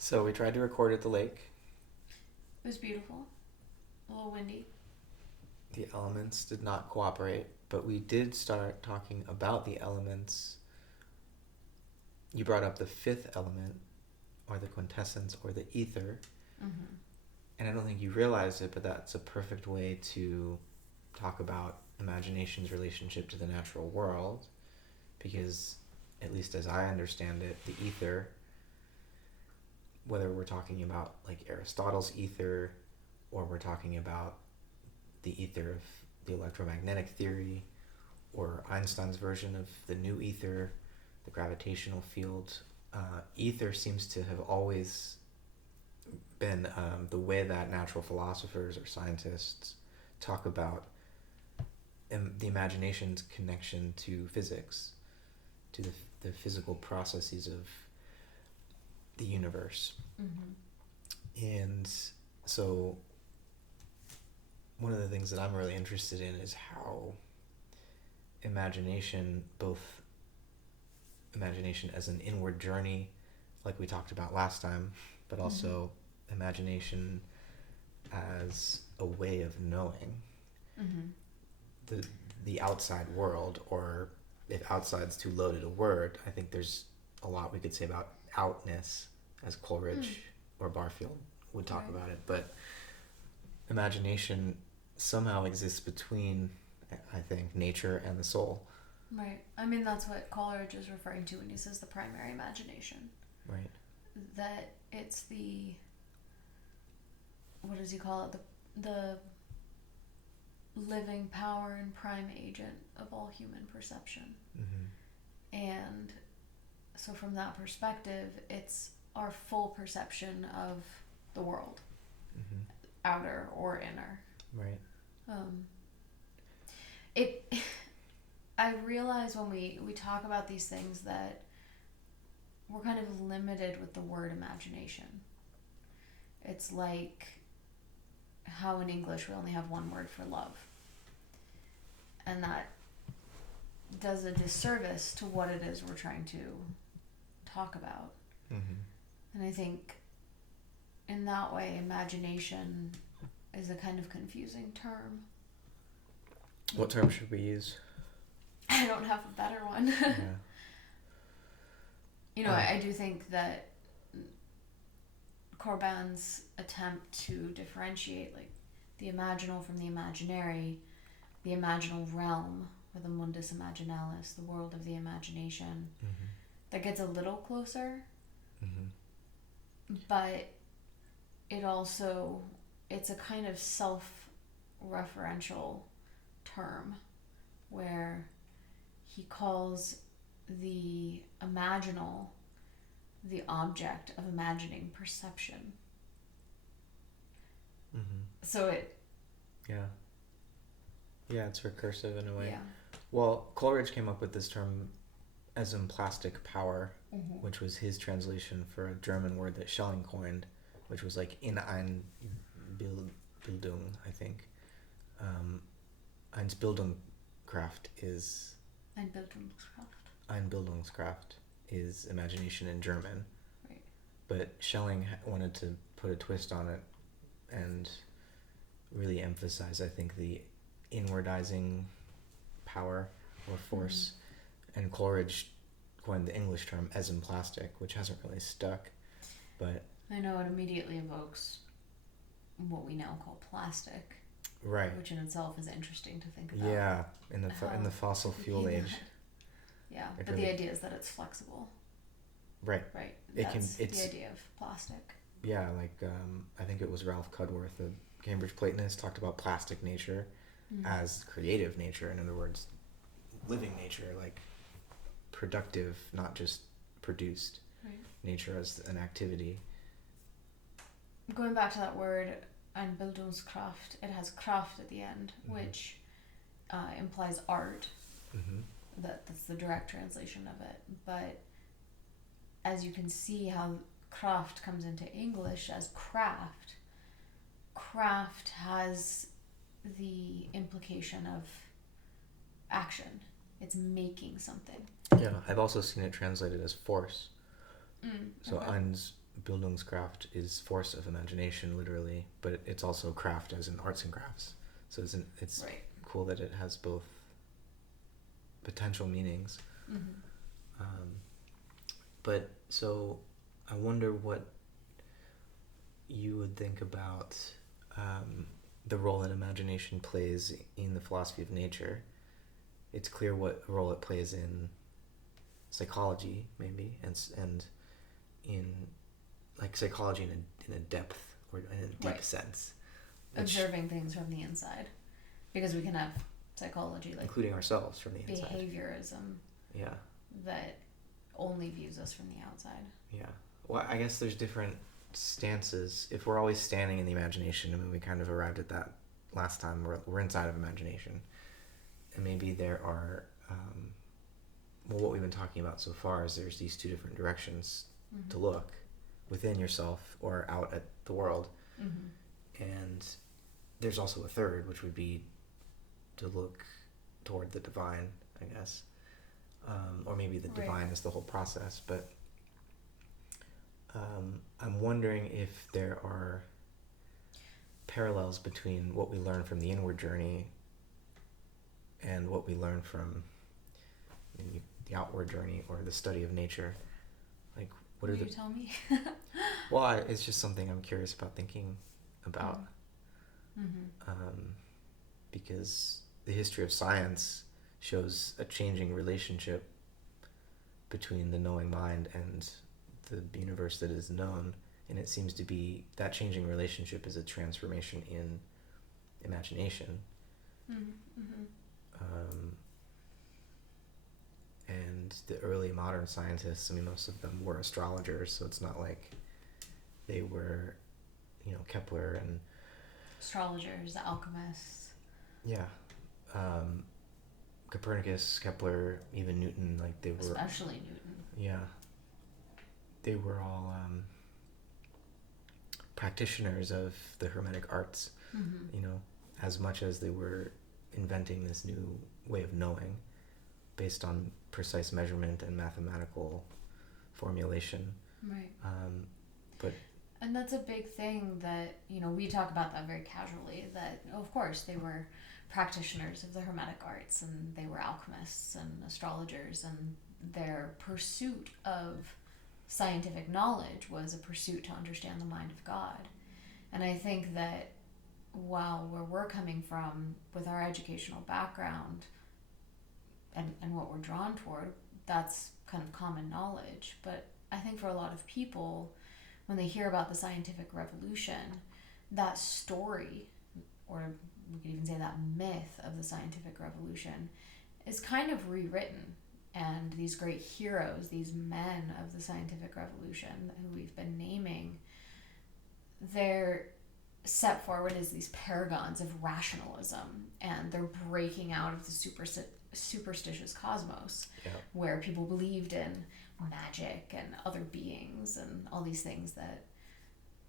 So we tried to record at the lake. It was beautiful. A little windy. The elements did not cooperate, but we did start talking about the elements. You brought up the fifth element, or the quintessence, or the ether. Mm-hmm. And I don't think you realized it, but that's a perfect way to talk about imagination's relationship to the natural world. Because, at least as I understand it, the ether, whether we're talking about like Aristotle's ether, or we're talking about the ether of the electromagnetic theory, or Einstein's version of the new ether, the gravitational field, ether seems to have always been the way that natural philosophers or scientists talk about the imagination's connection to physics, to the physical processes of the universe. Mm-hmm. And so one of the things that I'm really interested in is how imagination, both imagination as an inward journey, like we talked about last time, but also imagination as a way of knowing the outside world, or if outside's too loaded a word, I think there's a lot we could say about outness, as Coleridge or Barfield would talk about it. But imagination somehow exists between, I think, nature and the soul. Right. I mean, that's what Coleridge is referring to when he says the primary imagination. Right. That it's the, what does he call it? The living power and prime agent of all human perception. Mm-hmm. And so from that perspective, it's our full perception of the world, outer or inner. Right. I realize when we talk about these things that we're kind of limited with the word imagination. It's like how in English we only have one word for love. And that does a disservice to what it is we're trying to talk about. And I think in that way, imagination is a kind of confusing term. What term should we use? I don't have a better one. Yeah. You know, I do think that Corbin's attempt to differentiate like the imaginal from the imaginary, the imaginal realm, or the mundus imaginalis, the world of the imagination, that gets a little closer, but it also, it's a kind of self-referential term where he calls the imaginal the object of imagining perception. So it... Yeah, it's recursive in a way. Yeah. Well, Coleridge came up with this term as in plastic power, which was his translation for a German word that Schelling coined, which was like in ein Bildung, I think. Einbildungskraft is... Einbildungskraft is imagination in German. Right. But Schelling wanted to put a twist on it and really emphasize, I think, the inwardizing power or force. And Coleridge coined the English term as in plastic, which hasn't really stuck. But I know it immediately evokes what we now call plastic. Right. Which in itself is interesting to think about. Yeah, in the fossil fuel age. Yeah, but the idea is that it's flexible. Right. Right. It's the idea of plastic. Yeah, like I think it was Ralph Cudworth, a Cambridge Platonist, talked about plastic nature as creative nature. In other words, living nature, like productive, not just produced nature as an activity. Going back to that word, Einbildungskraft, it has Kraft at the end, which implies art. That's the direct translation of it. But as you can see how Kraft comes into English as craft, craft has the implication of action. It's making something. Yeah, I've also seen it translated as force. So Bildungskraft is force of imagination, literally, but it's also craft as in arts and crafts. So it's Right. cool that it has both potential meanings. Mm-hmm. But so I wonder what you would think about the role that imagination plays in the philosophy of nature. It's clear what role it plays in psychology, maybe, and in like psychology in a depth or in a deep Right. sense, Observing things from the inside, because we can have psychology like including ourselves from the inside. behaviorism Yeah. that only views us from the outside. Yeah. Well, I guess there's different stances. If we're always standing in the imagination, I mean, we kind of arrived at that last time. We're inside of imagination, and maybe there are. Well, what we've been talking about so far is there's these two different directions to look within yourself or out at the world, and there's also a third, which would be to look toward the divine, I guess, or maybe the divine is the whole process. But I'm wondering if there are parallels between what we learn from the inward journey and what we learn from the outward journey or the study of nature. Like, what are Will the? you tell me? Well, it's just something I'm curious about thinking about, because the history of science shows a changing relationship between the knowing mind and the universe that is known, and it seems to be that changing relationship is a transformation in imagination. And the early modern scientists, I mean, most of them were astrologers, so it's not like they were, Kepler and Astrologers, alchemists. yeah, Copernicus, Kepler, even Newton, like they were, Especially Newton. yeah, they were all practitioners of the Hermetic arts, as much as they were inventing this new way of knowing based on precise measurement and mathematical formulation. Right. But And that's a big thing that, we talk about that very casually, that, of course, they were practitioners of the Hermetic arts and they were alchemists and astrologers, and their pursuit of scientific knowledge was a pursuit to understand the mind of God. And I think that while where we're coming from with our educational background and what we're drawn toward, that's kind of common knowledge. But I think for a lot of people, when they hear about the scientific revolution, that story, or we could even say that myth of the scientific revolution, is kind of rewritten. And these great heroes, these men of the scientific revolution who we've been naming, they're set forward as these paragons of rationalism, and they're breaking out of the superstitious cosmos, where people believed in magic and other beings and all these things that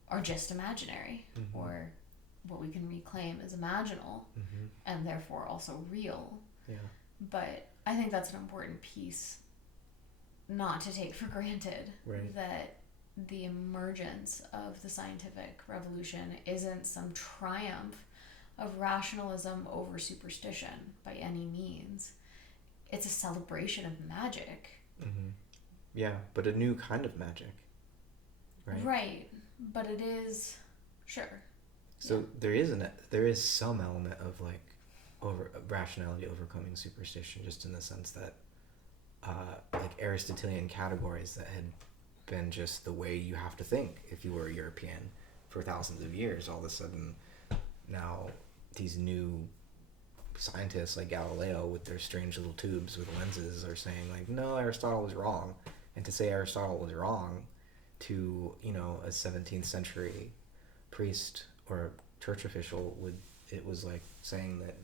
are just imaginary, or what we can reclaim as imaginal, and therefore also real. Yeah. But I think that's an important piece not to take for granted, Right. that the emergence of the scientific revolution isn't some triumph of rationalism over superstition by any means. It's a celebration of magic. Yeah, but a new kind of magic, right? Right, but it is, sure. So there is some element of like rationality overcoming superstition, just in the sense that like Aristotelian categories that had been just the way you have to think if you were a European for thousands of years, all of a sudden now these new scientists like Galileo with their strange little tubes with lenses are saying like, no, Aristotle was wrong. And to say Aristotle was wrong to, a 17th century priest or church official it was like saying that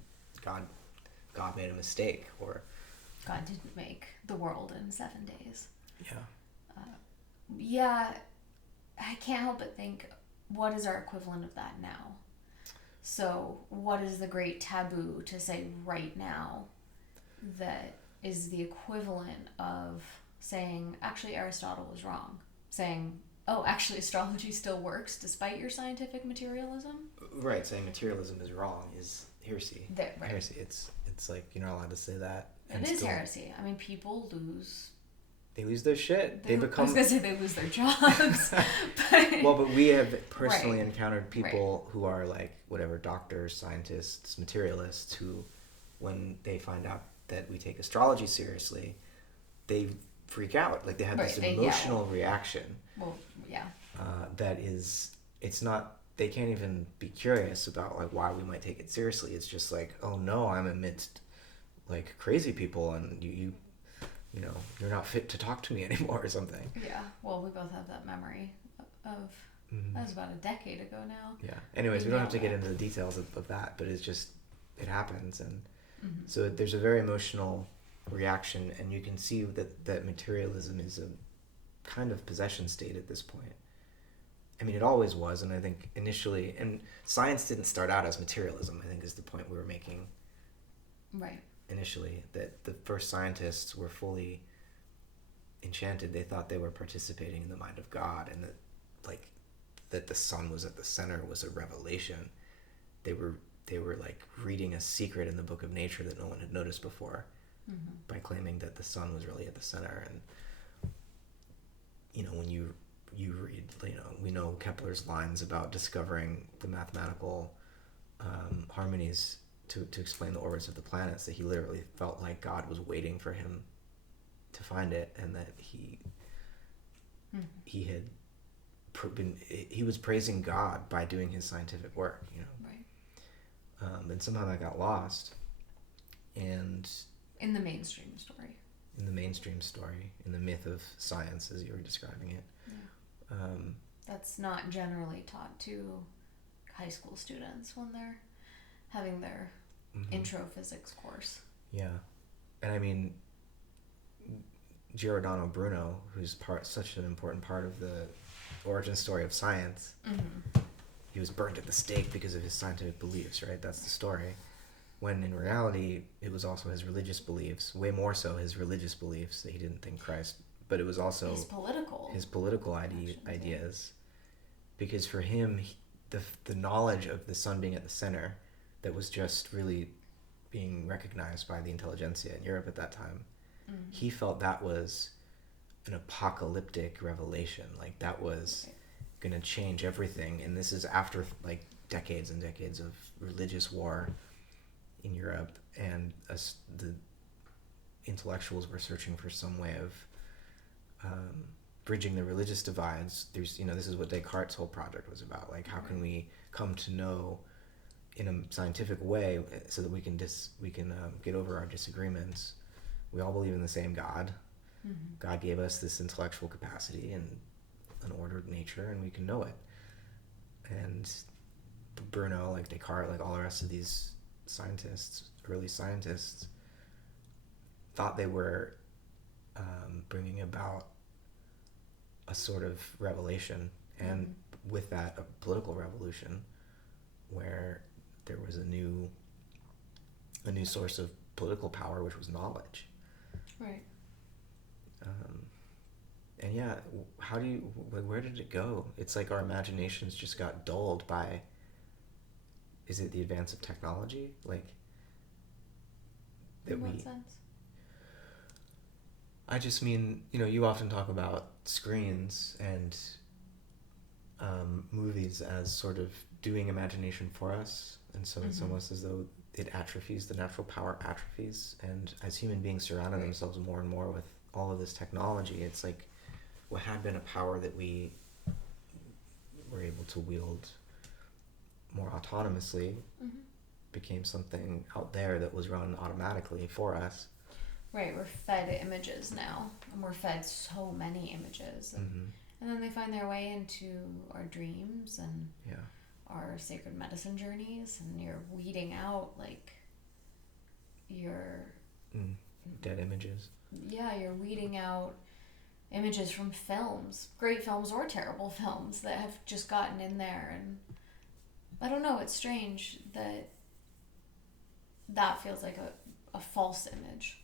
God made a mistake, or God didn't make the world in 7 days. yeah. Yeah, I can't help but think, what is our equivalent of that now? So what is the great taboo to say right now that is the equivalent of saying, actually, Aristotle was wrong? Saying oh, actually astrology still works despite your scientific materialism. Right, saying materialism is wrong is heresy. Right. Heresy. It's like you're not allowed to say that. It is heresy. I mean, people lose. They lose their shit. They become. I was gonna say they lose their jobs. But... Well, but we have personally Right. encountered people who are like whatever doctors, scientists, materialists who, when they find out that we take astrology seriously, they freak out. Like they have this emotional reaction. Well, yeah. That is, it's not. They can't even be curious about like why we might take it seriously. It's just like, oh no, I'm amidst like crazy people, and you know, you're not fit to talk to me anymore or something. Yeah. Well, we both have that memory of that was about a decade ago now. Yeah. Anyways, we don't have to get into the details of that, but it's just it happens, and so there's a very emotional reaction, and you can see that materialism is a kind of possession state at this point. I mean, it always was, and I think initially, and science didn't start out as materialism, I think is the point we were making. Right. Initially, that the first scientists were fully enchanted. They thought they were participating in the mind of God, and that the sun was at the center was a revelation. They were like reading a secret in the book of nature that no one had noticed before, by claiming that the sun was really at the center. And you know, when you read, you know, we know Kepler's lines about discovering the mathematical harmonies to explain the orbits of the planets, that he literally felt like God was waiting for him to find it, and that he was praising God by doing his scientific work, you know. Right. And somehow that got lost, and in the mainstream story. In the myth of science, as you were describing it. Yeah. That's not generally taught to high school students when they're having their intro physics course. Yeah. And I mean, Giordano Bruno, who's such an important part of the origin story of science, he was burned at the stake because of his scientific beliefs, right? That's the story. When in reality, it was also his religious beliefs, way more so his religious beliefs, that he didn't think Christ, but it was also his political ideas. Because for him, the knowledge of the sun being at the center, that was just really being recognized by the intelligentsia in Europe at that time, he felt that was an apocalyptic revelation. Like that was going to change everything. And this is after like decades and decades of religious war in Europe, and the intellectuals were searching for some way of bridging the religious divides. There's, you know, this is what Descartes' whole project was about. Like, how can we come to know in a scientific way so that we can get over our disagreements? We all believe in the same God. God gave us this intellectual capacity and an ordered nature, and we can know it. And Bruno, like Descartes, like all the rest of these scientists, early scientists, thought they were bringing about a sort of revelation, and with that, a political revolution, where there was a new source of political power, which was knowledge. Right. And yeah, where did it go? It's like our imaginations just got dulled by, is it the advance of technology? Like, in what sense? I just mean, you know, you often talk about screens and movies as sort of doing imagination for us, and so it's almost as though it atrophies, the natural power atrophies, and as human beings surrounding themselves more and more with all of this technology, it's like what had been a power that we were able to wield more autonomously became something out there that was run automatically for us. Right, we're fed images now, and we're fed so many images, and then they find their way into our dreams and our sacred medicine journeys, and you're weeding out like your dead images. Yeah, you're weeding out images from films, great films or terrible films, that have just gotten in there, and I don't know, it's strange that feels like a false image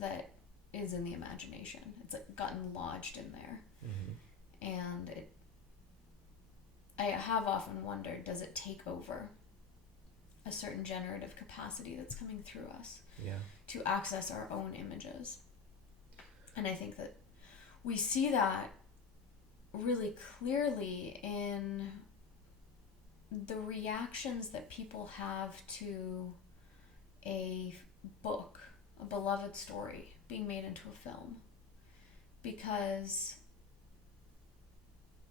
that is in the imagination. It's like gotten lodged in there. And I have often wondered, does it take over a certain generative capacity that's coming through us to access our own images? And I think that we see that really clearly in the reactions that people have to a book, a beloved story being made into a film. Because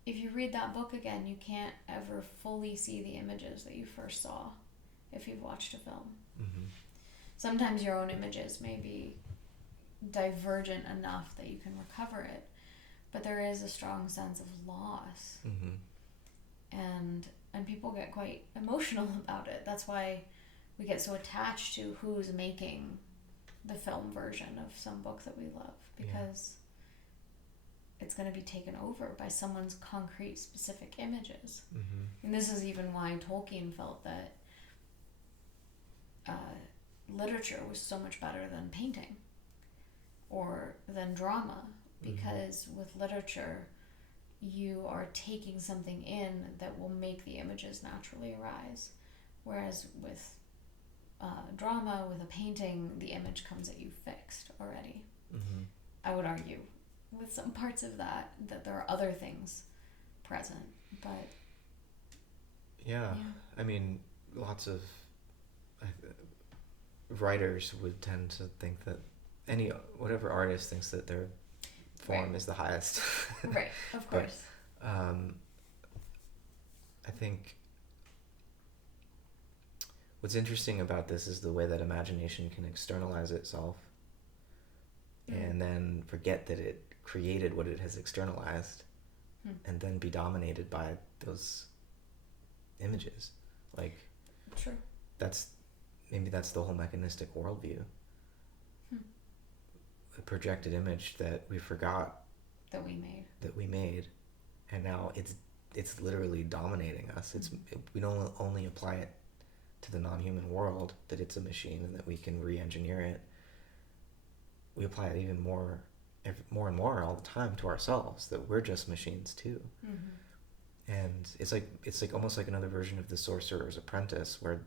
if you read that book again, you can't ever fully see the images that you first saw if you've watched a film. Mm-hmm. Sometimes your own images may be divergent enough that you can recover it, but there is a strong sense of loss. Mm-hmm. And people get quite emotional about it. That's why we get so attached to who's making the film version of some book that we love, because it's going to be taken over by someone's concrete, specific images. Mm-hmm. And this is even why Tolkien felt that literature was so much better than painting or than drama, because with literature, you are taking something in that will make the images naturally arise. Whereas with drama, with a painting, the image comes at you fixed already. Mm-hmm. I would argue with some parts of that there are other things present, but yeah. I mean, lots of writers would tend to think that whatever artist thinks that their form is the highest. Right, of course. But, I think what's interesting about this is the way that imagination can externalize itself and then forget that it created what it has externalized and then be dominated by those images. Like, true. Maybe that's the whole mechanistic worldview. A projected image that we forgot that we made, and now it's literally dominating us. We don't only apply it to the non-human world, that it's a machine and that we can re-engineer it. We apply it even more and more all the time to ourselves, that we're just machines too. And it's like almost like another version of The Sorcerer's Apprentice, where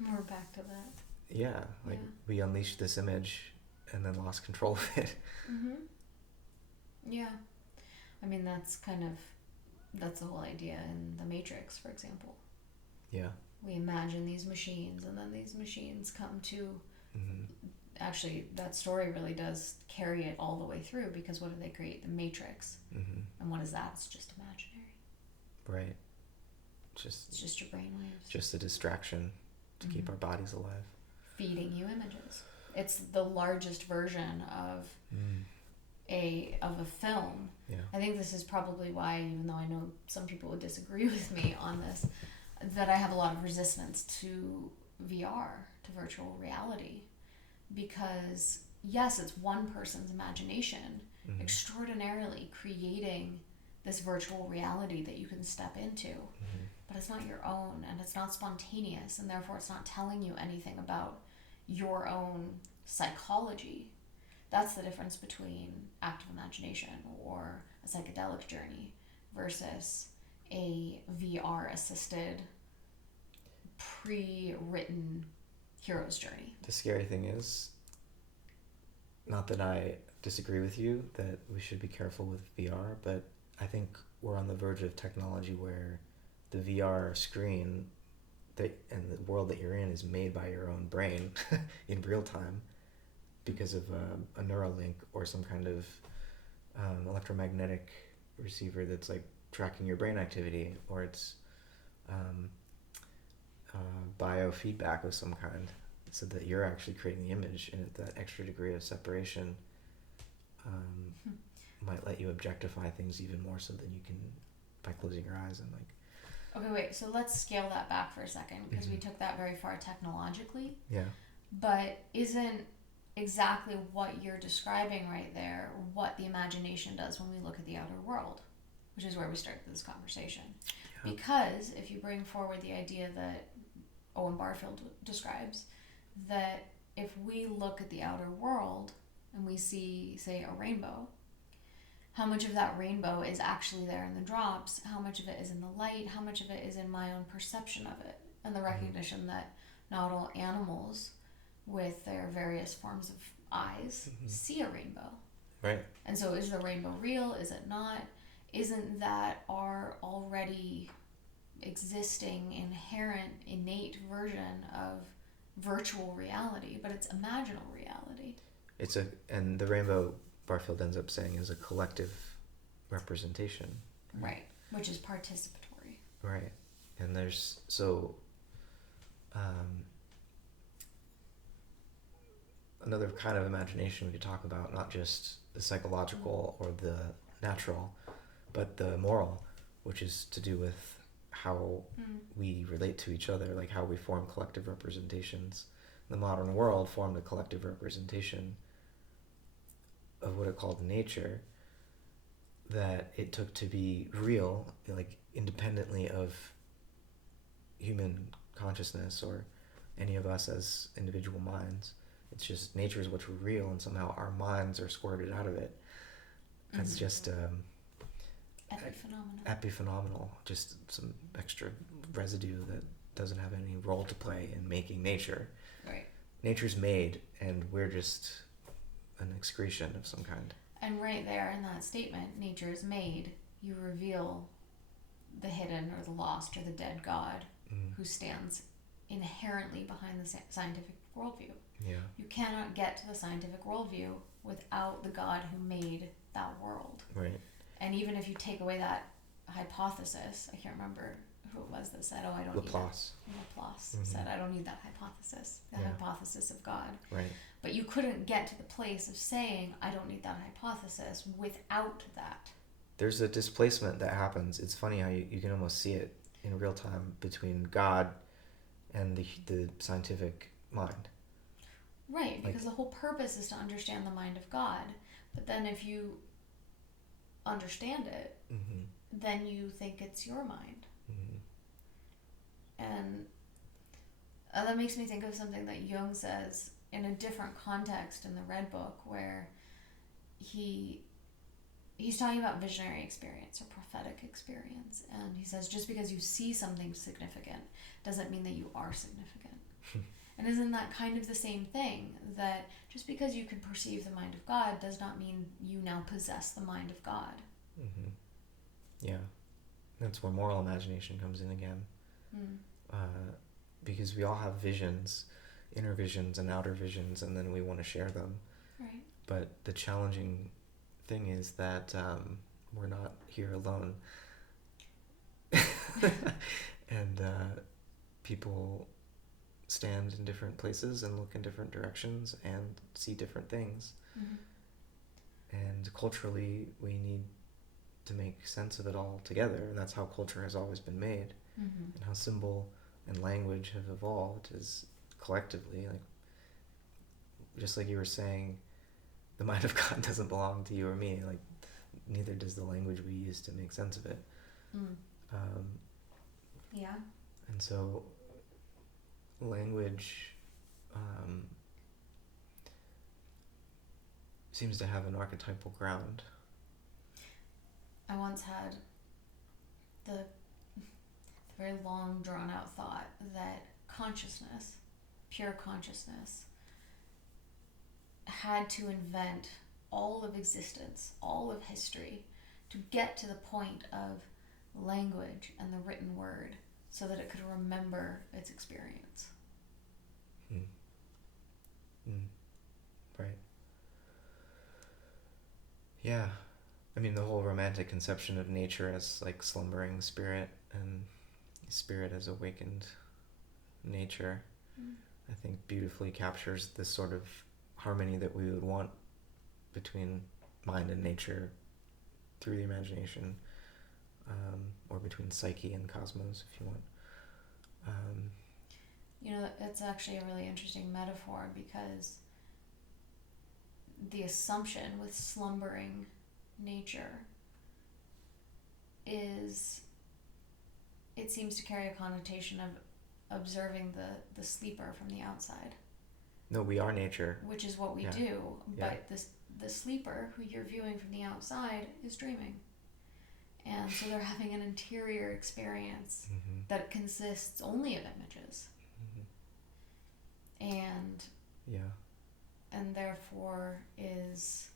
we're back to that. We unleashed this image and then lost control of it. Yeah. I mean, that's the whole idea in The Matrix, for example. Yeah. We imagine these machines, and then these machines come to... Actually, that story really does carry it all the way through, because what do they create? The Matrix. And what is that? It's just imaginary. Right. It's just your brainwaves. Just a distraction to keep our bodies alive. Feeding you images. It's the largest version of a film. Yeah. I think this is probably why, even though I know some people would disagree with me on this, that I have a lot of resistance to VR, to virtual reality. Because, yes, it's one person's imagination extraordinarily creating this virtual reality that you can step into. But it's not your own, and it's not spontaneous, and therefore it's not telling you anything about your own psychology. That's the difference between active imagination or a psychedelic journey versus a VR-assisted, pre-written hero's journey. The scary thing is, not that I disagree with you that we should be careful with VR, but I think we're on the verge of technology where the VR screen and the world that you're in is made by your own brain in real time because of a Neuralink or some kind of electromagnetic receiver that's like tracking your brain activity, or it's biofeedback of some kind, so that you're actually creating the image, and that extra degree of separation might let you objectify things even more so than you can by closing your eyes and like. Okay, wait, so let's scale that back for a second, because we took that very far technologically. Yeah. But isn't exactly what you're describing right there what the imagination does when we look at the outer world, which is where we started this conversation. Yeah. Because if you bring forward the idea that Owen Barfield describes, that if we look at the outer world and we see, say, a rainbow, how much of that rainbow is actually there in the drops, how much of it is in the light, how much of it is in my own perception of it, and the recognition that not all animals with their various forms of eyes see a rainbow. Right. And so is the rainbow real? Is it not? Isn't that our already existing, inherent, innate version of virtual reality, but it's imaginal reality? And the rainbow, Barfield ends up saying, is a collective representation. Right. Which is participatory. Right. And there's, another kind of imagination we could talk about, not just the psychological or the natural, but the moral, which is to do with how we relate to each other, like how we form collective representations. The modern world formed a collective representation of what it called nature that it took to be real, like independently of human consciousness or any of us as individual minds. It's just nature is what's real, and somehow our minds are squirted out of it. It's just epiphenomenal, just some extra residue that doesn't have any role to play in making nature. Right. Nature's made, and we're just an excretion of some kind. And right there in that statement, nature is made, you reveal the hidden or the lost or the dead God who stands inherently behind the scientific worldview. Yeah. You cannot get to the scientific worldview without the God who made that world. Right. And even if you take away that hypothesis, I can't remember who it was that said, "Oh, I don't Laplace. need that." Laplace said, "I don't need that hypothesis, the hypothesis of God." Right. But you couldn't get to the place of saying, "I don't need that hypothesis" without that. There's a displacement that happens. It's funny how you can almost see it in real time between God and the scientific mind. Right, because the whole purpose is to understand the mind of God. But then if you understand it, then you think it's your mind. And that makes me think of something that Jung says in a different context in the Red Book, where he's talking about visionary experience or prophetic experience, and he says just because you see something significant doesn't mean that you are significant. And isn't that kind of the same thing, that just because you can perceive the mind of God does not mean you now possess the mind of God? Yeah, that's where moral imagination comes in again. Because we all have visions, inner visions and outer visions, and then we want to share them. Right. But the challenging thing is that we're not here alone. And people stand in different places and look in different directions and see different things. And culturally, we need to make sense of it all together, and that's how culture has always been made. And how symbol and language have evolved is collectively, like, just like you were saying, the mind of God doesn't belong to you or me, like neither does the language we use to make sense of it. Yeah. And so language seems to have an archetypal ground. I once had the very long drawn out thought that consciousness, pure consciousness, had to invent all of existence, all of history, to get to the point of language and the written word so that it could remember its experience. Right. Yeah. I mean, the whole romantic conception of nature as like slumbering spirit and spirit as awakened nature, I think beautifully captures this sort of harmony that we would want between mind and nature through the imagination, or between psyche and cosmos, if you want. It's actually a really interesting metaphor, because the assumption with slumbering nature is, it seems to carry a connotation of observing the sleeper from the outside. No, we are nature. which is what we Yeah. do. Yeah. But the sleeper, who you're viewing from the outside, is dreaming. And so they're having an interior experience Mm-hmm. that consists only of images. Mm-hmm. And Yeah. therefore there's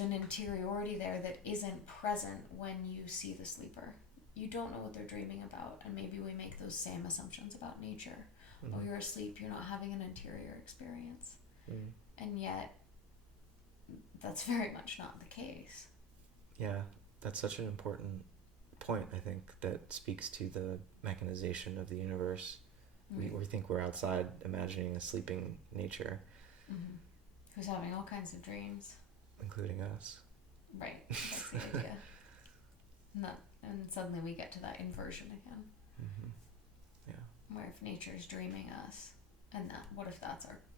an interiority there that isn't present when you see the sleeper. You don't know what they're dreaming about, and maybe we make those same assumptions about nature. Mm-hmm. Oh, you're asleep, you're not having an interior experience. Mm. And yet that's very much not the case. Yeah, that's such an important point, I think, that speaks to the mechanization of the universe. Right. We think we're outside imagining a sleeping nature, Mm-hmm. Who's having all kinds of dreams. including us. Right, that's the idea. And suddenly we get to that inversion again. Mm-hmm. Yeah. Where if nature is dreaming us, and what if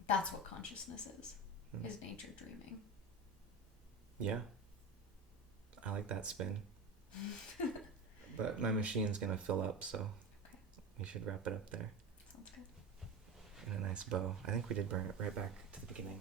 that's what consciousness is? Mm-hmm. Is nature dreaming? Yeah. I like that spin. But my machine's gonna fill up, so Okay. we should wrap it up there Sounds good. in a nice bow. I think we did bring it right back to the beginning.